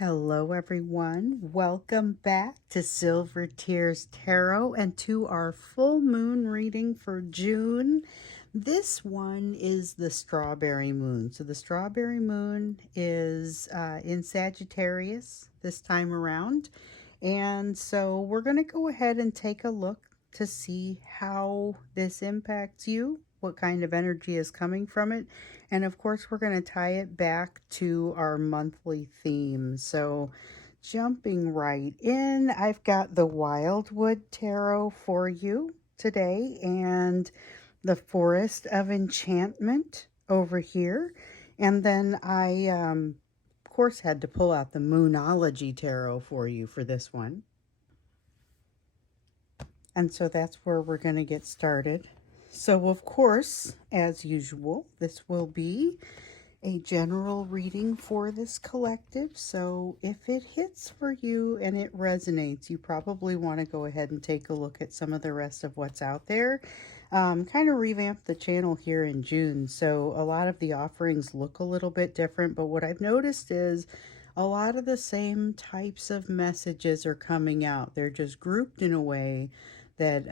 Hello everyone, welcome back to Silver Tears Tarot and to our full moon reading for June. This one is the strawberry moon. So the strawberry moon is in Sagittarius this time around. And so we're going to go ahead and take a look to see how this impacts you, what kind of energy is coming from it. And of course, we're going to tie it back to our monthly theme. So jumping right in, I've got the Wildwood Tarot for you today and the Forest of Enchantment over here. And then I, of course, had to pull out the Moonology Tarot for you for this one. And so that's where we're going to get started. So, of course, as usual, this will be a general reading for this collective. So if it hits for you and it resonates, you probably want to go ahead and take a look at some of the rest of what's out there. Kind of revamp the channel here in June. So a lot of the offerings look a little bit different, but what I've noticed is a lot of the same types of messages are coming out. They're just grouped in a way that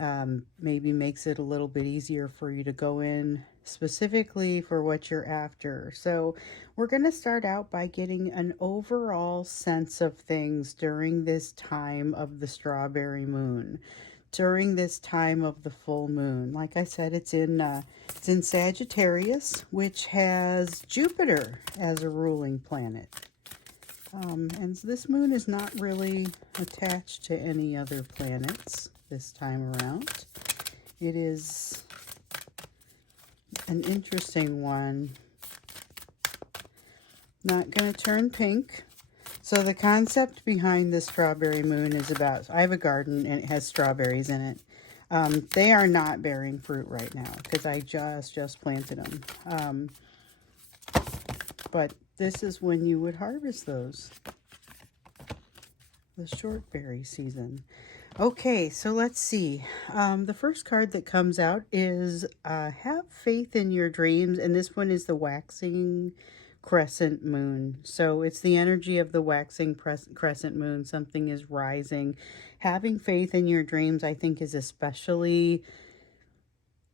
maybe makes it a little bit easier for you to go in specifically for what you're after. So we're going to start out by getting an overall sense of things during this time of the strawberry moon, during this time of the full moon. Like I said, it's in Sagittarius, which has Jupiter as a ruling planet. And this moon is not really attached to any other planets this time around. It is an interesting one. Not going to turn pink. So the concept behind the strawberry moon is about, I have a garden and it has strawberries in it. They are not bearing fruit right now because I just planted them. But this is when you would harvest those. The short berry season. Okay, so let's see. The first card that comes out is Have Faith in Your Dreams, and this one is the Waxing Crescent Moon. So it's the energy of the waxing crescent moon. Something is rising. Having faith in your dreams, I think, is especially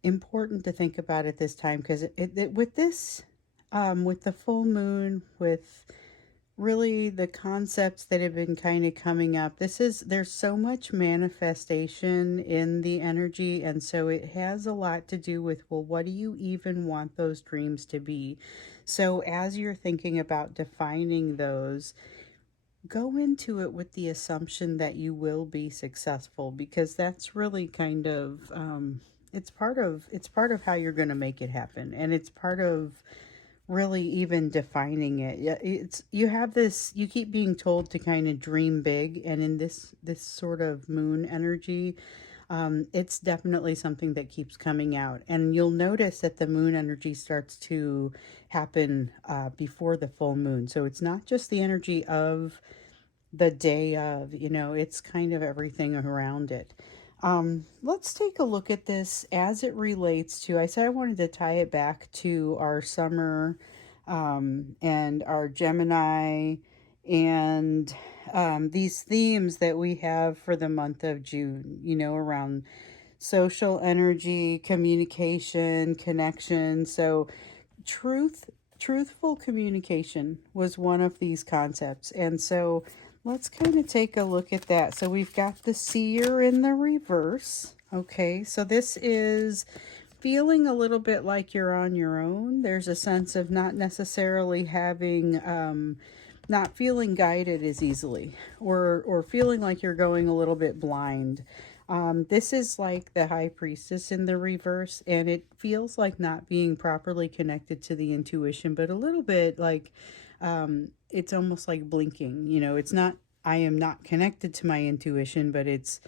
important to think about at this time, because with this, with the full moon, with really the concepts that have been kind of coming up, there's so much manifestation in the energy, and so it has a lot to do with, well, what do you even want those dreams to be? So as you're thinking about defining those, go into it with the assumption that you will be successful, because that's really kind of it's part of how you're going to make it happen, and it's part of really even defining it. You keep being told to kind of dream big, and in this sort of moon energy, it's definitely something that keeps coming out. And you'll notice that the moon energy starts to happen before the full moon. So it's not just the energy of the day of, it's kind of everything around it. Let's take a look at this as it relates to, I said I wanted to tie it back to our summer and our Gemini and these themes that we have for the month of June, around social energy, communication, connection. So truthful communication was one of these concepts. And so let's kind of take a look at that. So we've got the Seer in the reverse. Okay, so this is feeling a little bit like you're on your own. There's a sense of not necessarily having, not feeling guided as easily, or feeling like you're going a little bit blind. This is like the High Priestess in the reverse, and it feels like not being properly connected to the intuition, but a little bit like it's almost like blinking. It's not, I am not connected to my intuition, but it's,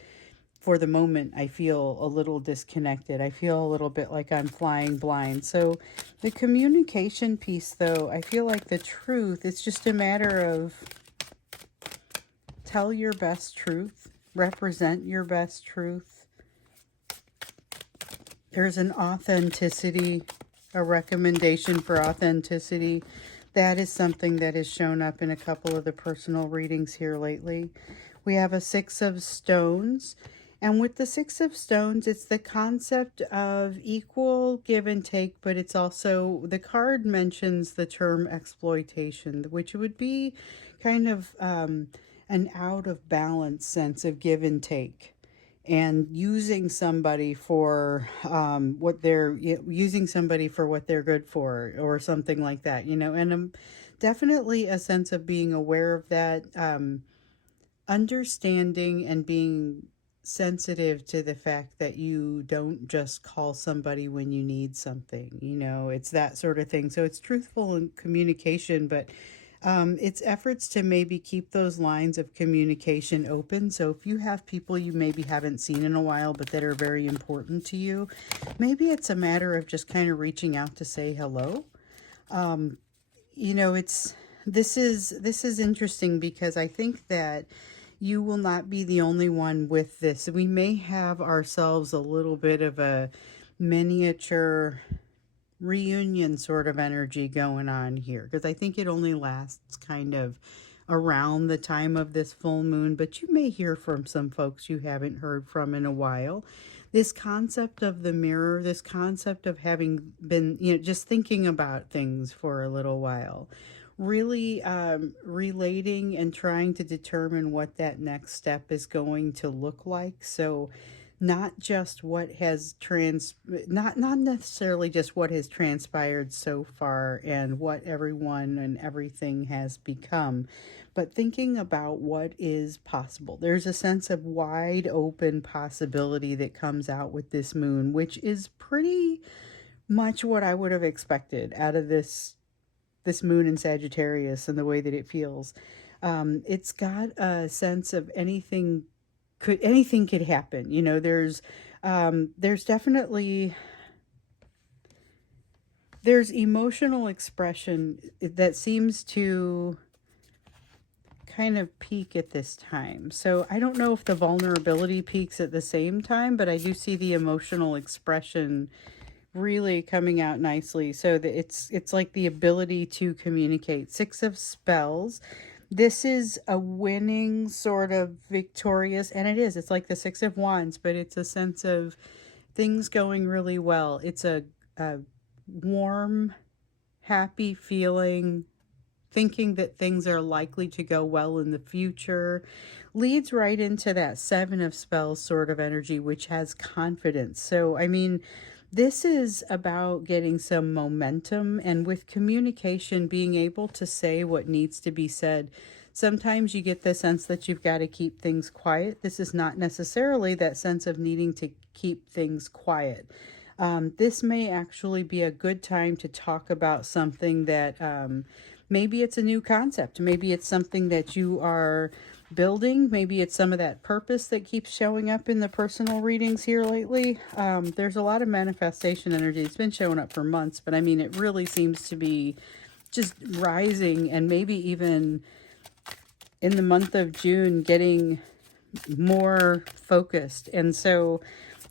for the moment, I feel a little disconnected. I feel a little bit like I'm flying blind. So the communication piece, though, I feel like the truth, it's just a matter of tell your best truth, represent your best truth. There's an authenticity, a recommendation for authenticity That is something that has shown up in a couple of the personal readings here lately. We have a Six of Stones. And with the Six of Stones, it's the concept of equal give and take, but it's also, the card mentions the term exploitation, which would be kind of an out of balance sense of give and take, and using somebody for using somebody for what they're good for, or something like that, and definitely a sense of being aware of that, understanding and being sensitive to the fact that you don't just call somebody when you need something. It's that sort of thing. So it's truthful in communication, but it's efforts to maybe keep those lines of communication open. So if you have people you maybe haven't seen in a while, but that are very important to you, maybe it's a matter of just kind of reaching out to say hello. It's this is interesting, because I think that you will not be the only one with this. We may have ourselves a little bit of a miniature reunion sort of energy going on here, because I think it only lasts kind of around the time of this full moon, but you may hear from some folks you haven't heard from in a while. This concept of the mirror, this concept of having been, just thinking about things for a little while, really relating and trying to determine what that next step is going to look like. So not just what has not necessarily just what has transpired so far and what everyone and everything has become, but thinking about what is possible. There's a sense of wide open possibility that comes out with this moon, which is pretty much what I would have expected out of this moon in Sagittarius and the way that it feels. It's got a sense of anything could happen. There's definitely, there's emotional expression that seems to kind of peak at this time. So I don't know if the vulnerability peaks at the same time, but I do see the emotional expression really coming out nicely. So that it's like the ability to communicate. Six of Spells. This is a winning, sort of victorious, and it's like the Six of Wands, but it's a sense of things going really well. It's a warm, happy feeling, thinking that things are likely to go well in the future. Leads right into that Seven of Spells sort of energy, which has confidence. So, I mean, this is about getting some momentum, and with communication, being able to say what needs to be said. Sometimes you get the sense that you've got to keep things quiet. This is not necessarily that sense of needing to keep things quiet. This may actually be a good time to talk about something that maybe it's a new concept. Maybe it's something that you are building. Maybe it's some of that purpose that keeps showing up in the personal readings here lately. There's a lot of manifestation energy. It's been showing up for months, but I mean, it really seems to be just rising, and maybe even in the month of June getting more focused. And so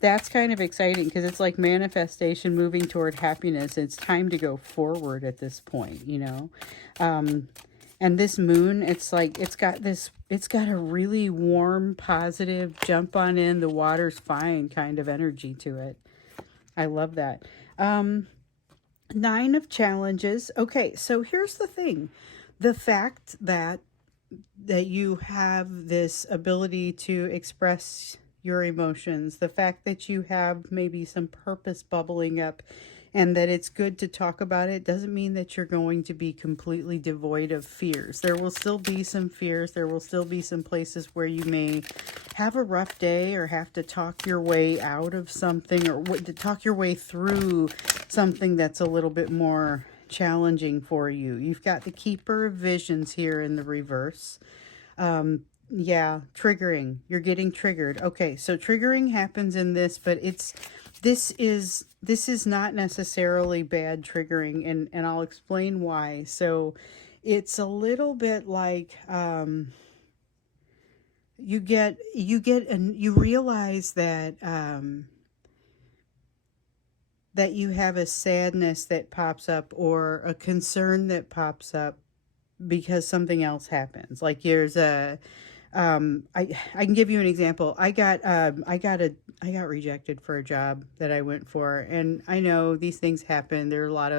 that's kind of exciting, because it's like manifestation moving toward happiness. It's time to go forward at this point, and this moon, it's like it's got a really warm, positive, jump on in, the water's fine kind of energy to it. I love that. Nine of Challenges. Okay, so here's the thing. The fact that you have this ability to express your emotions, the fact that you have maybe some purpose bubbling up, and that it's good to talk about it, doesn't mean that you're going to be completely devoid of fears. There will still be some fears. There will still be some places where you may have a rough day, or have to talk your way out of something, or to talk your way through something that's a little bit more challenging for you. You've got the Keeper of Visions here in the reverse. Yeah, triggering. You're getting triggered. Okay, so triggering happens in this, but this is not necessarily bad triggering, and I'll explain why. So it's a little bit like you realize that that you have a sadness that pops up or a concern that pops up because something else happens. Like there's a I can give you an example. I got rejected for a job that I went for, and I know these things happen. There are a lot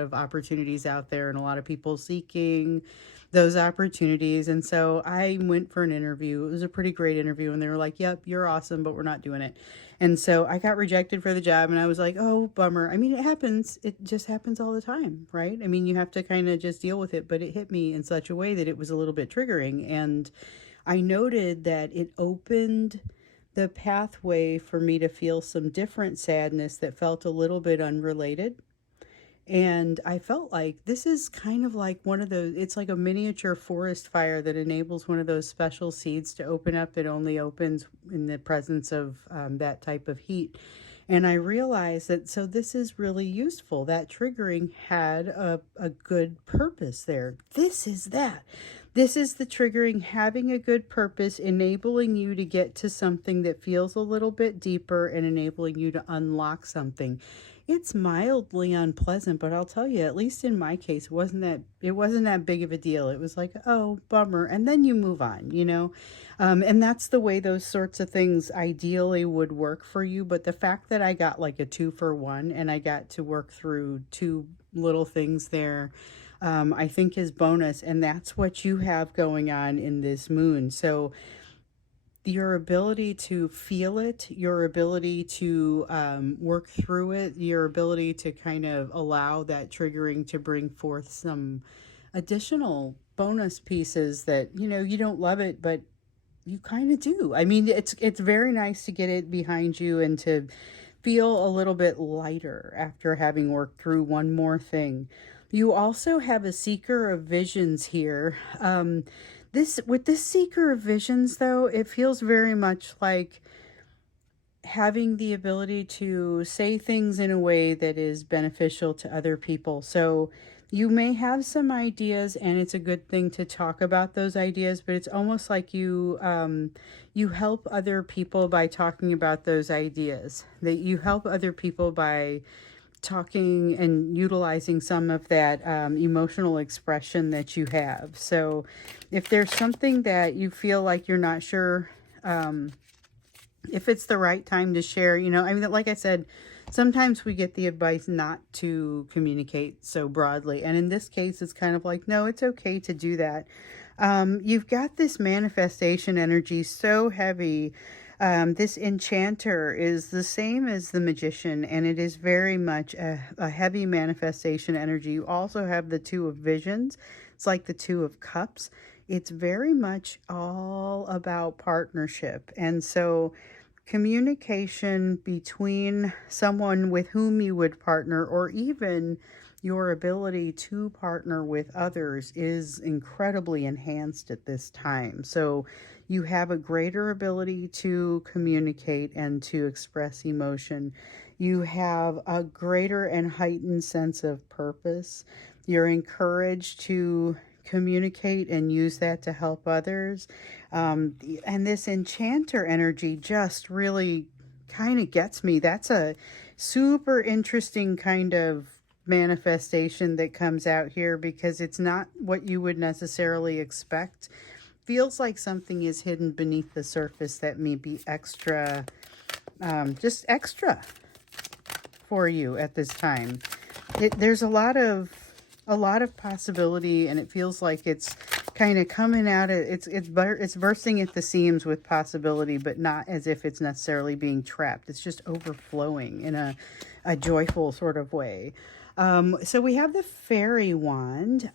of opportunities out there, and a lot of people seeking those opportunities. And so I went for an interview. It was a pretty great interview, and they were like, "Yep, you're awesome, but we're not doing it." And so I got rejected for the job, and I was like, "Oh, bummer." I mean, it happens. It just happens all the time, right? I mean, you have to kind of just deal with it. But it hit me in such a way that it was a little bit triggering, and I noted that it opened the pathway for me to feel some different sadness that felt a little bit unrelated. And I felt like this is kind of like one of those, it's like a miniature forest fire that enables one of those special seeds to open up that only opens in the presence of that type of heat. And I realized that, so this is really useful. That triggering had a good purpose there. This is that. This is the triggering having a good purpose, enabling you to get to something that feels a little bit deeper and enabling you to unlock something. It's mildly unpleasant, but I'll tell you, at least in my case, it wasn't that big of a deal. It was like, oh, bummer, and then you move on, you know. And that's the way those sorts of things ideally would work for you. But the fact that I got like a 2-for-1 and I got to work through two little things there, I think is bonus. And that's what you have going on in this moon. So your ability to feel it, your ability to work through it, your ability to kind of allow that triggering to bring forth some additional bonus pieces that, you know, you don't love it, but you kind of do. I mean, it's very nice to get it behind you and to feel a little bit lighter after having worked through one more thing. You also have a seeker of visions here. This seeker of visions, though, it feels very much like having the ability to say things in a way that is beneficial to other people. So you may have some ideas, and it's a good thing to talk about those ideas, but it's almost like you help other people by talking about those ideas. That you help other people by talking and utilizing some of that emotional expression that you have. So if there's something that you feel like you're not sure if it's the right time to share, you know, I mean, like I said, sometimes we get the advice not to communicate so broadly. And in this case, it's kind of like, no, it's okay to do that. You've got this manifestation energy so heavy. This enchanter is the same as the magician, and it is very much a heavy manifestation energy. You also have the two of visions. It's like the two of cups. It's very much all about partnership. And so communication between someone with whom you would partner, or even your ability to partner with others, is incredibly enhanced at this time. So you have a greater ability to communicate and to express emotion. You have a greater and heightened sense of purpose. You're encouraged to communicate and use that to help others. And this enchanter energy just really kind of gets me. That's a super interesting kind of manifestation that comes out here, because it's not what you would necessarily expect. Feels like something is hidden beneath the surface that may be extra, just extra for you at this time. There's a lot of possibility, and it feels like it's kind of coming out. It's bursting at the seams with possibility, but not as if it's necessarily being trapped. It's just overflowing in a joyful sort of way. So we have the fairy wand.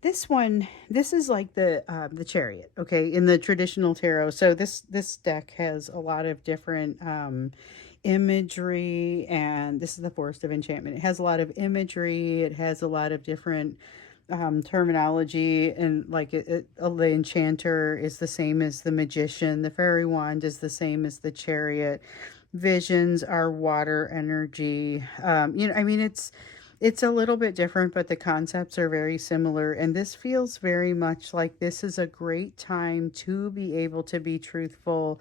This is like the chariot, okay, in the traditional tarot. So this deck has a lot of different imagery, and this is the Forest of Enchantment. It has a lot of imagery. It has a lot of different terminology, and like the enchanter is the same as the magician. The fairy wand is the same as the chariot. Visions are water energy. You know, I mean, it's a little bit different, but the concepts are very similar. And this feels very much like this is a great time to be able to be truthful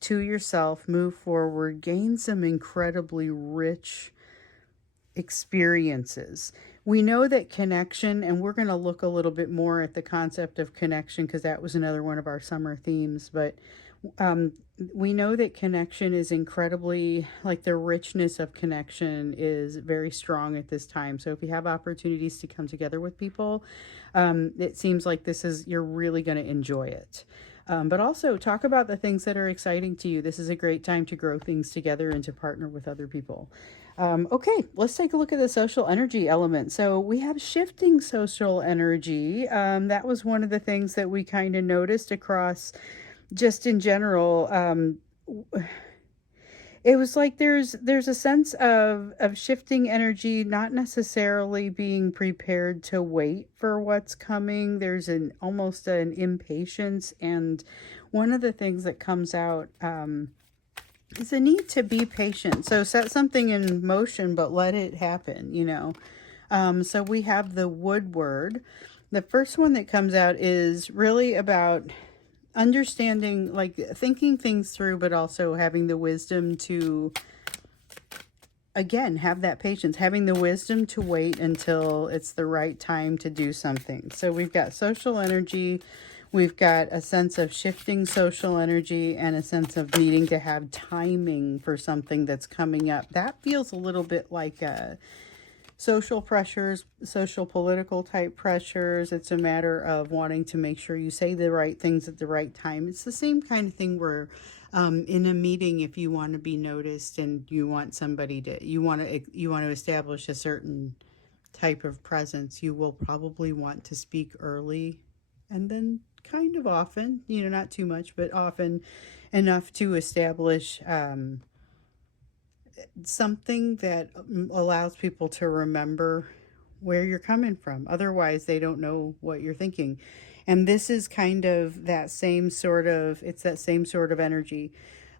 to yourself, move forward, gain some incredibly rich experiences. We know that connection, and we're going to look a little bit more at the concept of connection because that was another one of our summer themes, but um, we know that connection is incredibly, like the richness of connection is very strong at this time. So if you have opportunities to come together with people, it seems like you're really going to enjoy it. But also talk about the things that are exciting to you. This is a great time to grow things together and to partner with other people. Okay, let's take a look at the social energy element. So we have shifting social energy. That was one of the things that we kind of noticed across just in general. It was like there's a sense of shifting energy, not necessarily being prepared to wait for what's coming. There's almost an impatience, and one of the things that comes out is a need to be patient. So set something in motion, but let it happen, So we have the wood word. The first one that comes out is really about understanding, like thinking things through, but also having the wisdom to, again, have that patience, having the wisdom to wait until it's the right time to do something. So we've got social energy, we've got a sense of shifting social energy, and a sense of needing to have timing for something that's coming up. That feels a little bit like social pressures, social political type pressures. It's a matter of wanting to make sure you say the right things at the right time. It's the same kind of thing where in a meeting, if you want to be noticed and you want somebody to, you want to establish a certain type of presence, you will probably want to speak early and then kind of often, not too much, but often enough to establish something that allows people to remember where you're coming from. Otherwise, they don't know what you're thinking. And this is kind of that same sort of, it's that same sort of energy.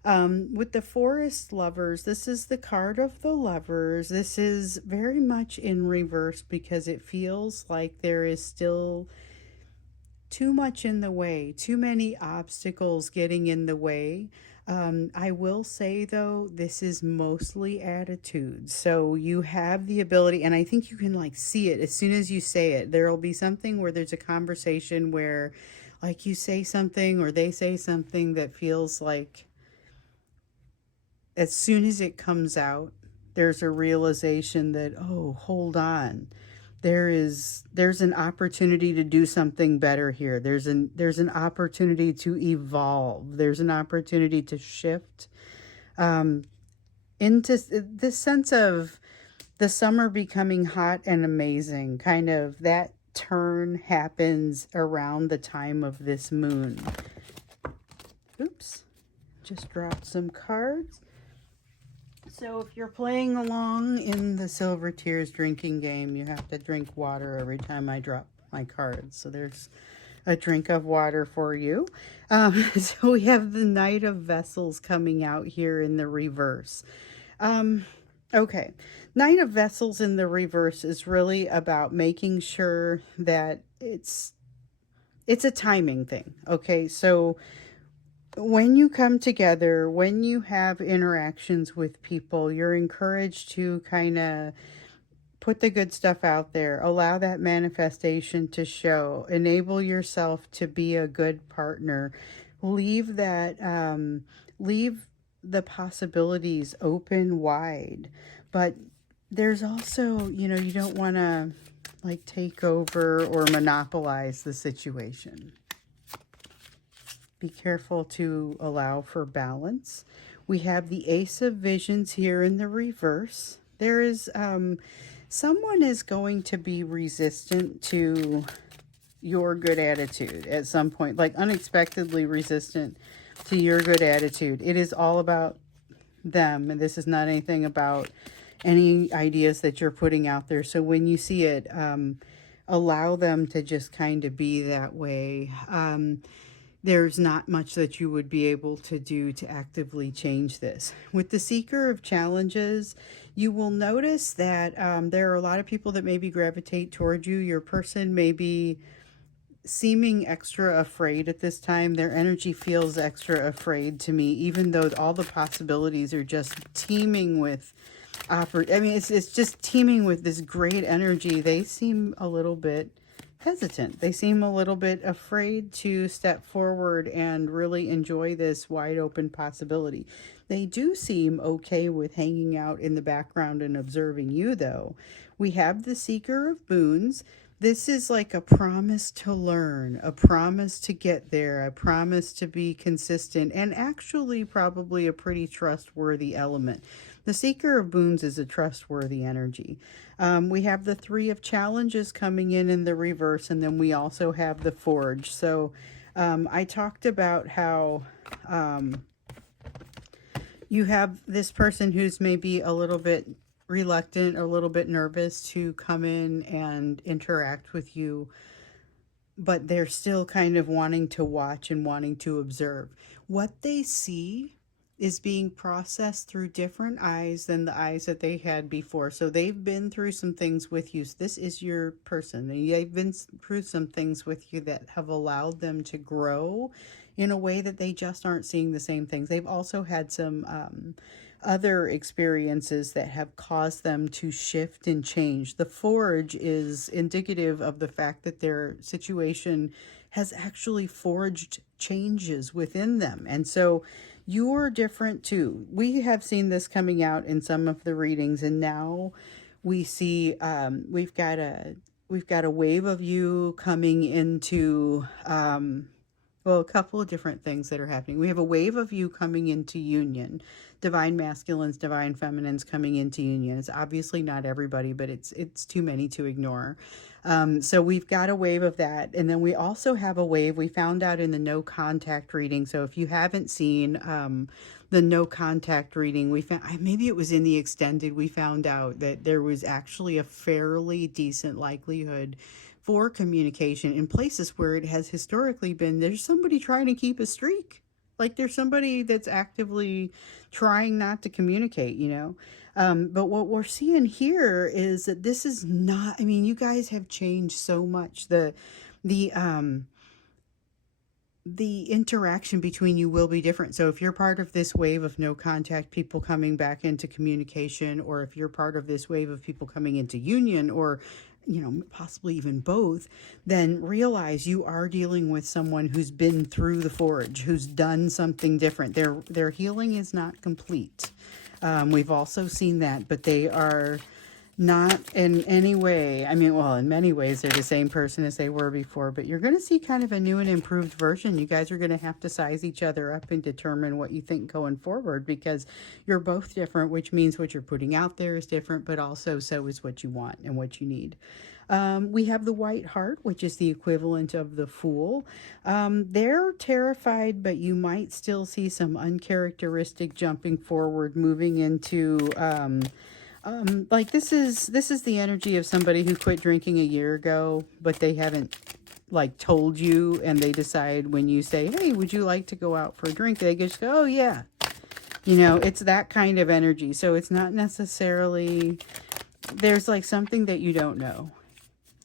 With the forest lovers, this is the card of the lovers. This is very much in reverse because it feels like there is still too much in the way, too many obstacles getting in the way. I will say, though, this is mostly attitude. So you have the ability, and I think you can like see it as soon as you say it. There will be something where there's a conversation where like you say something or they say something that feels like as soon as it comes out, there's a realization that, oh, hold on. There's an opportunity to do something better here. There's an opportunity to evolve. There's an opportunity to shift into this sense of the summer becoming hot and amazing. Kind of that turn happens around the time of this moon. Oops, just dropped some cards. So if you're playing along in the Silver Tears drinking game, you have to drink water every time I drop my cards. So there's a drink of water for you. So we have the Knight of Vessels coming out here in the reverse. Okay, Knight of Vessels in the reverse is really about making sure that it's a timing thing. Okay, so when you come together, when you have interactions with people, you're encouraged to kind of put the good stuff out there, allow that manifestation to show, enable yourself to be a good partner, leave the possibilities open wide. But there's also, you don't want to like take over or monopolize the situation. Be careful to allow for balance. We have the Ace of Visions here in the reverse. There is someone is going to be resistant to your good attitude at some point, like unexpectedly resistant to your good attitude. It is all about them, and this is not anything about any ideas that you're putting out there. So when you see it, allow them to just kind of be that way. There's not much that you would be able to do to actively change this. With the Seeker of Challenges, you will notice that there are a lot of people that maybe gravitate toward you. Your person may be seeming extra afraid at this time. Their energy feels extra afraid to me, even though all the possibilities are just teeming with I mean, it's just teeming with this great energy. They seem a little bit hesitant. They seem a little bit afraid to step forward and really enjoy this wide open possibility. They do seem okay with hanging out in the background and observing you, though. We have the Seeker of Boons. This is like a promise to learn, a promise to get there, a promise to be consistent, and actually probably a pretty trustworthy element. The Seeker of Boons is a trustworthy energy. We have the Three of Challenges coming in the reverse, and then we also have the Forge. So I talked about how you have this person who's maybe a little bit reluctant, a little bit nervous to come in and interact with you, but they're still kind of wanting to watch and wanting to observe. What they see is being processed through different eyes than the eyes that they had before. So they've been through some things with you. So this is your person. They've been through some things with you that have allowed them to grow in a way that they just aren't seeing the same things. They've also had some other experiences that have caused them to shift and change. The Forge is indicative of the fact that their situation has actually forged changes within them. And so you're different too. We have seen this coming out in some of the readings, and now we see we've got a wave of you coming into well, a couple of different things that are happening. We have a wave of you coming into union. Divine masculines, divine feminines coming into union. It's obviously not everybody, but it's too many to ignore. So we've got a wave of that. And then we also have a wave we found out in the no contact reading. So if you haven't seen the no contact reading, we found, maybe it was in the extended, we found out that there was actually a fairly decent likelihood for communication in places where it has historically been, there's somebody trying to keep a streak. Like there's somebody that's actively trying not to communicate, you know. But what we're seeing here is that this is not, I mean, you guys have changed so much. The interaction between you will be different. So if you're part of this wave of no contact, people coming back into communication, or if you're part of this wave of people coming into union, or you know, possibly even both, then realize you are dealing with someone who's been through the Forge, who's done something different. Their healing is not complete. We've also seen that, but they are not in any way, I mean, well, in many ways, they're the same person as they were before, but you're going to see kind of a new and improved version. You guys are going to have to size each other up and determine what you think going forward, because you're both different, which means what you're putting out there is different, but also so is what you want and what you need. We have the White Heart, which is the equivalent of the Fool. They're terrified, but you might still see some uncharacteristic jumping forward, moving into... like this is the energy of somebody who quit drinking a year ago, but they haven't like told you, and they decide when you say, hey, would you like to go out for a drink, they just go, oh yeah, you know, it's that kind of energy. So it's not necessarily, there's like something that you don't know.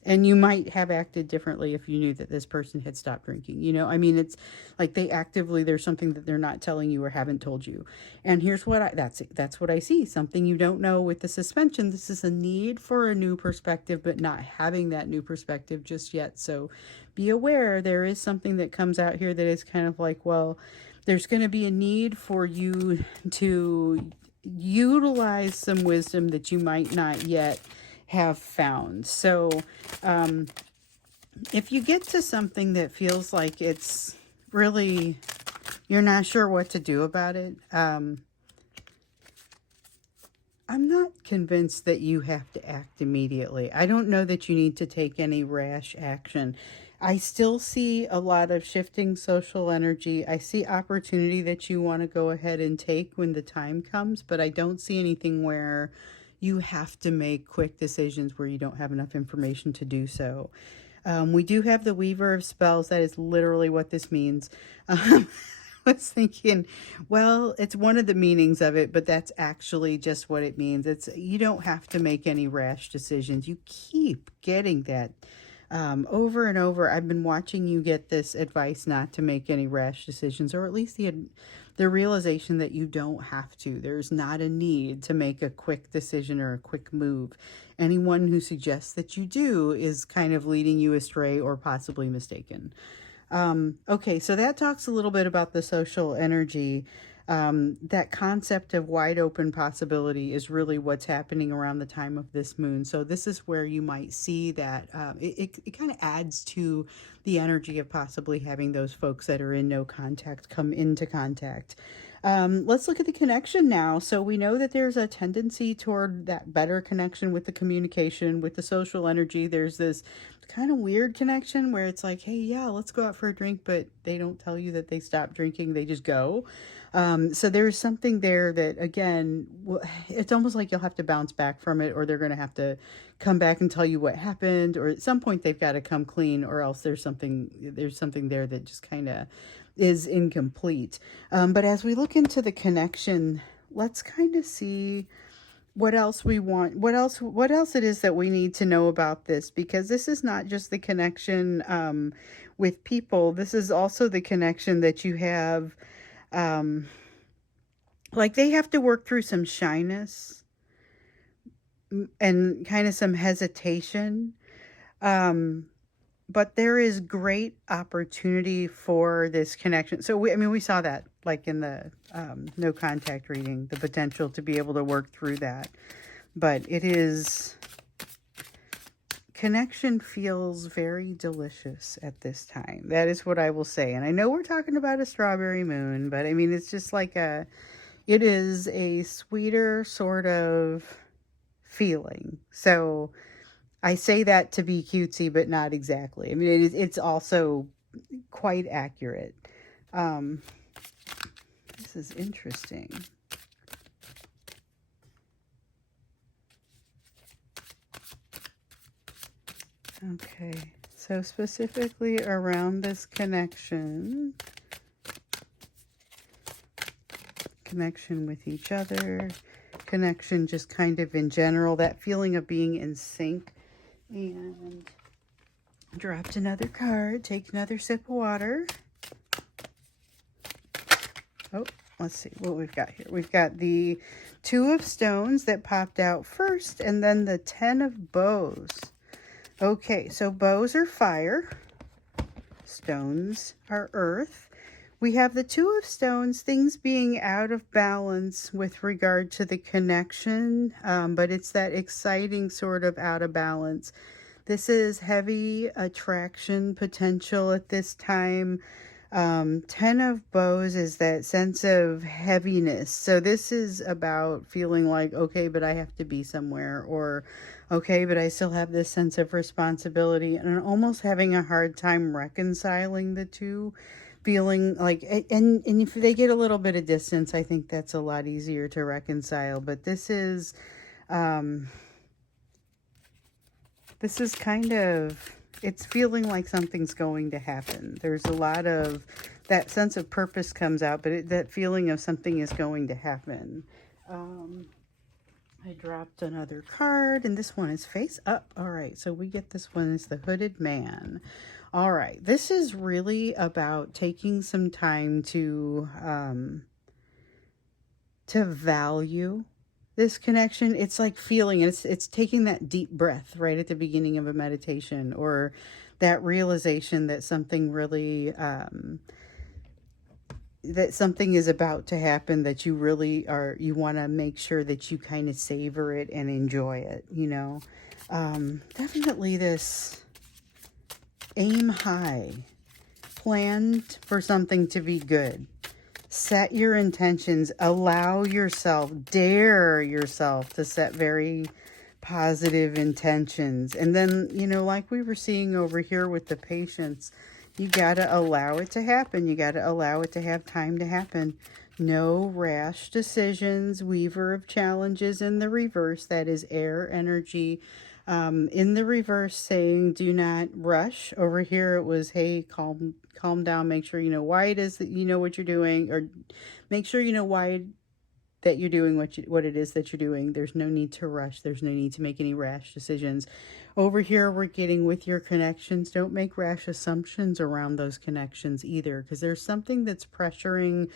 And you might have acted differently if you knew that this person had stopped drinking. You know, I mean, it's like they actively, there's something that they're not telling you or haven't told you. And here's what that's what I see. Something you don't know with the suspension. This is a need for a new perspective, but not having that new perspective just yet. So be aware there is something that comes out here that is kind of like, well, there's going to be a need for you to utilize some wisdom that you might not yet have found. So if you get to something that feels like it's really, you're not sure what to do about it, I'm not convinced that you have to act immediately. I don't know that you need to take any rash action. I still see a lot of shifting social energy. I see opportunity that you want to go ahead and take when the time comes, but I don't see anything where you have to make quick decisions where you don't have enough information to do so. We do have the Weaver of Spells. That is literally what this means. I was thinking, well, it's one of the meanings of it, but that's actually just what it means. It's, you don't have to make any rash decisions. You keep getting that Over and over, I've been watching you get this advice not to make any rash decisions, or at least the realization that you don't have to. There's not a need to make a quick decision or a quick move. Anyone who suggests that you do is kind of leading you astray or possibly mistaken. Okay, so that talks a little bit about the social energy. That concept of wide open possibility is really what's happening around the time of this moon. So this is where you might see that it kind of adds to the energy of possibly having those folks that are in no contact come into contact. Let's look at the connection now. So we know that there's a tendency toward that better connection with the communication, with the social energy. There's this kind of weird connection where it's like, hey, yeah, let's go out for a drink, but they don't tell you that they stopped drinking. They just go. So there's something there that, again, it's almost like you'll have to bounce back from it, or they're going to have to come back and tell you what happened, or at some point they've got to come clean, or else there's something there that just kind of is incomplete. But as we look into the connection, let's kind of see what else we want, what else it is that we need to know about this, because this is not just the connection with people. This is also the connection that you have, like they have to work through some shyness and kind of some hesitation. But there is great opportunity for this connection. So we saw that like in the no contact reading, the potential to be able to work through that. But connection feels very delicious at this time. That is what I will say. And I know we're talking about a strawberry moon, but I mean, it's just like it is a sweeter sort of feeling. So I say that to be cutesy, but not exactly. I mean, it's also quite accurate. This is interesting. Okay, so specifically around this connection with each other, connection just kind of in general, that feeling of being in sync. And dropped another card. Take another sip of water. Oh, let's see what we've got here. We've got the Two of Stones that popped out first, and then the Ten of Bows. Okay, so bows are fire. Stones are earth. We have the Two of Stones, things being out of balance with regard to the connection, but it's that exciting sort of out of balance. This is heavy attraction potential at this time. Ten of Bows is that sense of heaviness. So this is about feeling like, okay, but I have to be somewhere, or okay, but I still have this sense of responsibility, and almost having a hard time reconciling the two. Feeling like, and if they get a little bit of distance, I think that's a lot easier to reconcile. But this is kind of, it's feeling like something's going to happen. There's a lot of, that sense of purpose comes out, but that feeling of something is going to happen. I dropped another card, and this one is face up. All right, so we get this one is the Hooded Man. All right, this is really about taking some time to value this connection. It's like feeling it. It's taking that deep breath right at the beginning of a meditation, or that realization that something really that something is about to happen, that you really are, you want to make sure that you kind of savor it and enjoy it, you know. Definitely this aim high, plan for something to be good, set your intentions, allow yourself, dare yourself to set very positive intentions. And then, you know, like we were seeing over here with the patience, you got to allow it to happen. You got to allow it to have time to happen. No rash decisions. Weaver of Challenges in the reverse. That is air energy. In the reverse, saying do not rush. Over here it was, hey, calm down, make sure you know why it is that you know what you're doing, or make sure you know why that you're doing what it is that you're doing. There's no need to rush. There's no need to make any rash decisions. Over here, we're getting with your connections. Don't make rash assumptions around those connections either, because there's something that's pressuring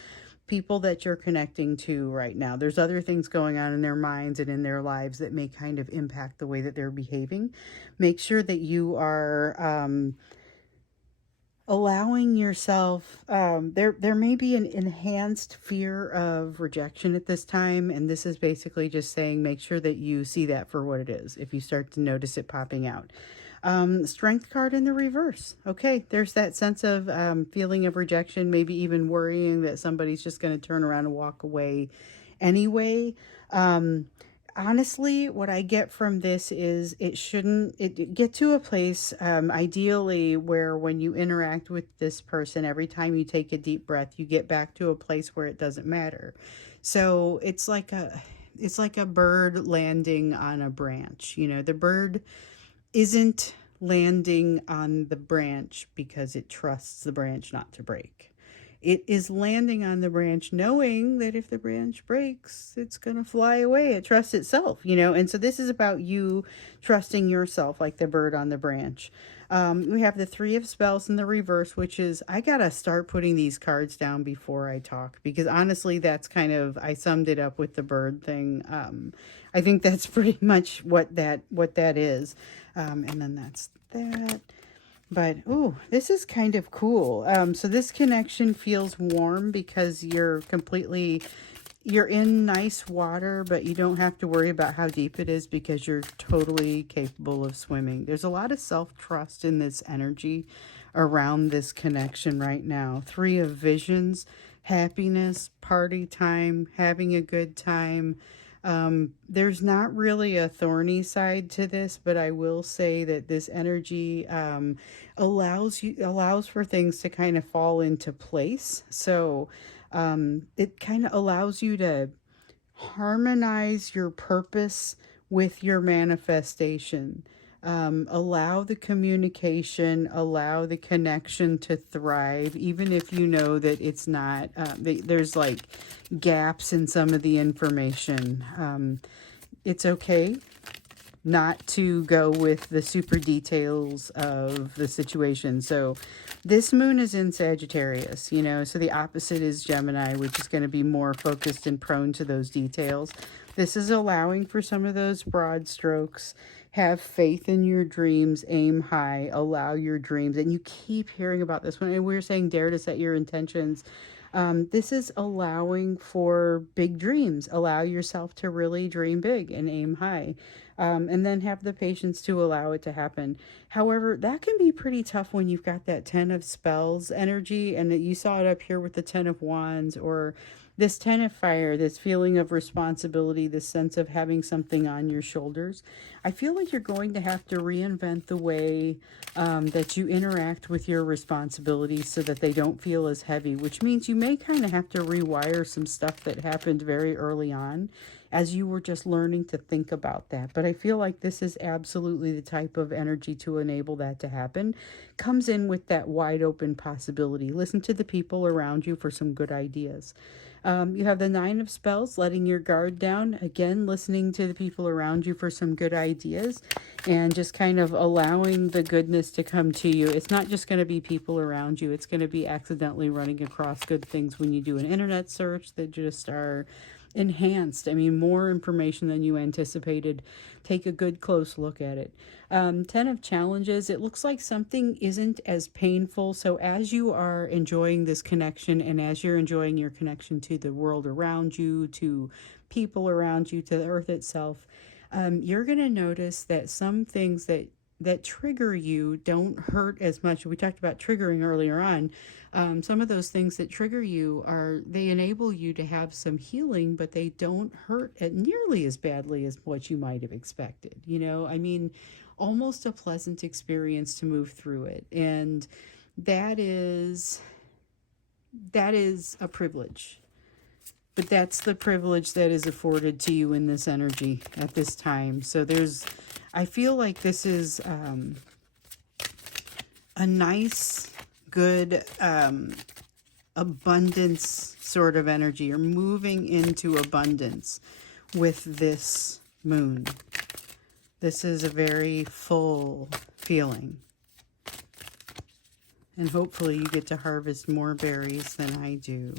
people that you're connecting to right now. There's other things going on in their minds and in their lives that may kind of impact the way that they're behaving. Make sure that you are allowing yourself, there may be an enhanced fear of rejection at this time, and this is basically just saying make sure that you see that for what it is if you start to notice it popping out. Strength card in the reverse. Okay, there's that sense of feeling of rejection, maybe even worrying that somebody's just going to turn around and walk away anyway. Honestly, what I get from this is it get to a place, ideally, where when you interact with this person, every time you take a deep breath, you get back to a place where it doesn't matter. So it's like a bird landing on a branch. You know, the bird isn't landing on the branch because it trusts the branch not to break. It is landing on the branch knowing that if the branch breaks, it's going to fly away. It trusts itself, you know. And so this is about you trusting yourself like the bird on the branch. We have the Three of Spells in the reverse, which is, I got to start putting these cards down before I talk, because honestly, that's kind of, I summed it up with the bird thing. I think that's pretty much what that is. And then that's that. But, oh, this is kind of cool. So this connection feels warm because you're in nice water, but you don't have to worry about how deep it is because you're totally capable of swimming. There's a lot of self-trust in this energy around this connection right now. Three of Visions, happiness, party time, having a good time. There's not really a thorny side to this, but I will say that this energy allows for things to kind of fall into place. So it kind of allows you to harmonize your purpose with your manifestation. Allow the communication, allow the connection to thrive, even if you know that it's not, there's like gaps in some of the information. It's okay not to go with the super details of the situation. So this moon is in Sagittarius, you know, so the opposite is Gemini, which is going to be more focused and prone to those details. This is allowing for some of those broad strokes. Have faith in your dreams, aim high, allow your dreams. And you keep hearing about this one. And we're saying dare to set your intentions. This is allowing for big dreams. Allow yourself to really dream big and aim high. And then have the patience to allow it to happen. However, that can be pretty tough when you've got that 10 of Spells energy, and you saw it up here with the 10 of Wands, or this 10 of Fire, this feeling of responsibility, this sense of having something on your shoulders. I feel like you're going to have to reinvent the way that you interact with your responsibilities so that they don't feel as heavy, which means you may kind of have to rewire some stuff that happened very early on as you were just learning to think about that. But I feel like this is absolutely the type of energy to enable that to happen. Comes in with that wide open possibility. Listen to the people around you for some good ideas. You have the 9 of Spells, letting your guard down. Again, listening to the people around you for some good ideas and just kind of allowing the goodness to come to you. It's not just going to be people around you. It's going to be accidentally running across good things when you do an internet search that just are enhanced. I mean, more information than you anticipated. Take a good close look at it. 10 of Challenges. It looks like something isn't as painful. So as you are enjoying this connection and as you're enjoying your connection to the world around you, to people around you, to the earth itself, you're going to notice that some things that trigger you don't hurt as much. We talked about triggering earlier on. Some of those things that trigger you they enable you to have some healing, but they don't hurt nearly as badly as what you might have expected. You know, I mean, almost a pleasant experience to move through it. And that is a privilege. But that's the privilege that is afforded to you in this energy at this time. So I feel like this is a nice, good abundance sort of energy. You're moving into abundance with this moon. This is a very full feeling. And hopefully you get to harvest more berries than I do.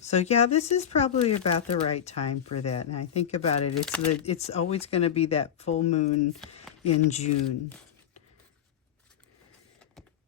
So yeah, this is probably about the right time for that. And I think about it, it's always going to be that full moon in June.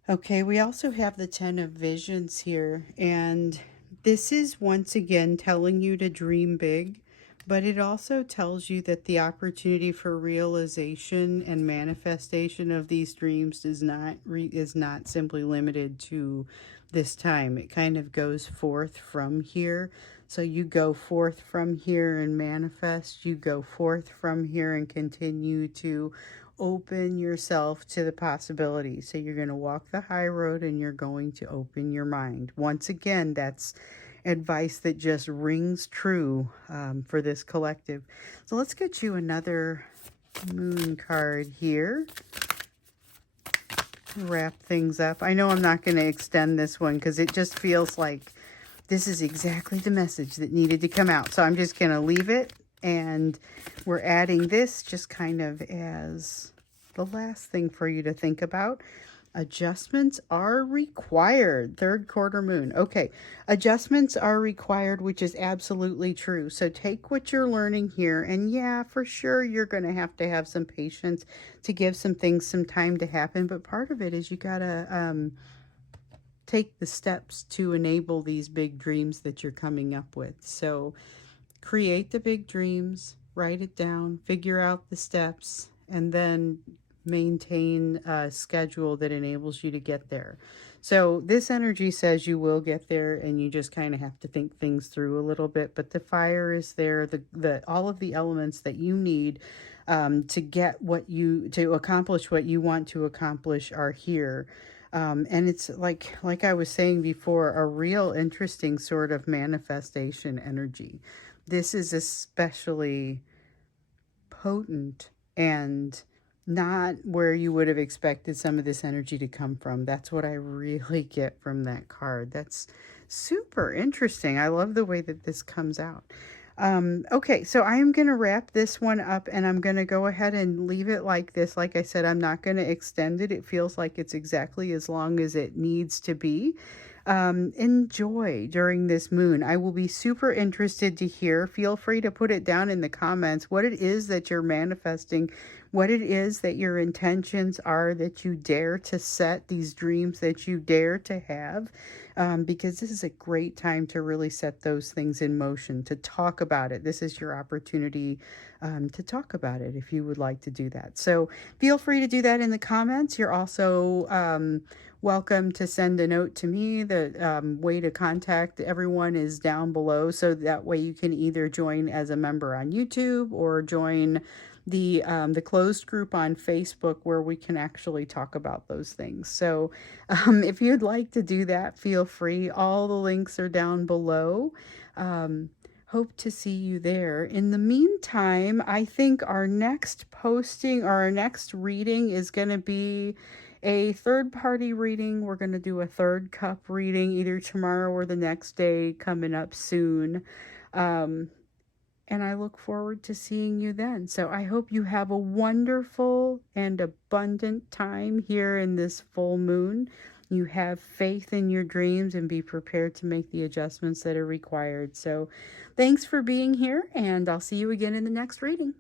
Okay, we also have the 10 of Visions here, and this is once again telling you to dream big, but it also tells you that the opportunity for realization and manifestation of these dreams is not simply limited to this time. It kind of goes forth from here. So you go forth from here and manifest. You go forth from here and continue to open yourself to the possibility. So you're going to walk the high road and you're going to open your mind. Once again, that's advice that just rings true for this collective. So let's get you another moon card here. Wrap things up. I know I'm not going to extend this one because it just feels like this is exactly the message that needed to come out. So I'm just going to leave it, and we're adding this just kind of as the last thing for you to think about. Adjustments are required. Third quarter moon. Okay, adjustments are required, which is absolutely true. So take what you're learning here, and yeah, for sure, you're going to have some patience to give some things some time to happen. But part of it is you got to take the steps to enable these big dreams that you're coming up with. So create the big dreams, write it down, figure out the steps, and then maintain a schedule that enables you to get there. So this energy says you will get there, and you just kind of have to think things through a little bit. But the fire is there. The all of the elements that you need to accomplish what you want to accomplish are here. And it's like I was saying before, a real interesting sort of manifestation energy. This is especially potent and not where you would have expected some of this energy to come from. That's what I really get from that card. That's super interesting. I love the way that this comes out. Okay, so I am going to wrap this one up, and I'm going to go ahead and leave it like this. Like I said, I'm not going to extend it. It feels like it's exactly as long as it needs to be. Enjoy during this moon. I will be super interested to hear. Feel free to put it down in the comments what it is that you're manifesting, what it is that your intentions are, that you dare to set, these dreams that you dare to have, because this is a great time to really set those things in motion, to talk about it. This is your opportunity to talk about it if you would like to do that. So feel free to do that in the comments. You're also welcome to send a note to me. The way to contact everyone is down below, so that way you can either join as a member on YouTube or join the closed group on Facebook, where we can actually talk about those things. So if you'd like to do that, feel free. All the links are down below. Hope to see you there. In the meantime, I think our next posting or our next reading is going to be a third-party reading. We're going to do a third cup reading either tomorrow or the next day, coming up soon. And I look forward to seeing you then. So I hope you have a wonderful and abundant time here in this full moon. You have faith in your dreams and be prepared to make the adjustments that are required. So thanks for being here, and I'll see you again in the next reading.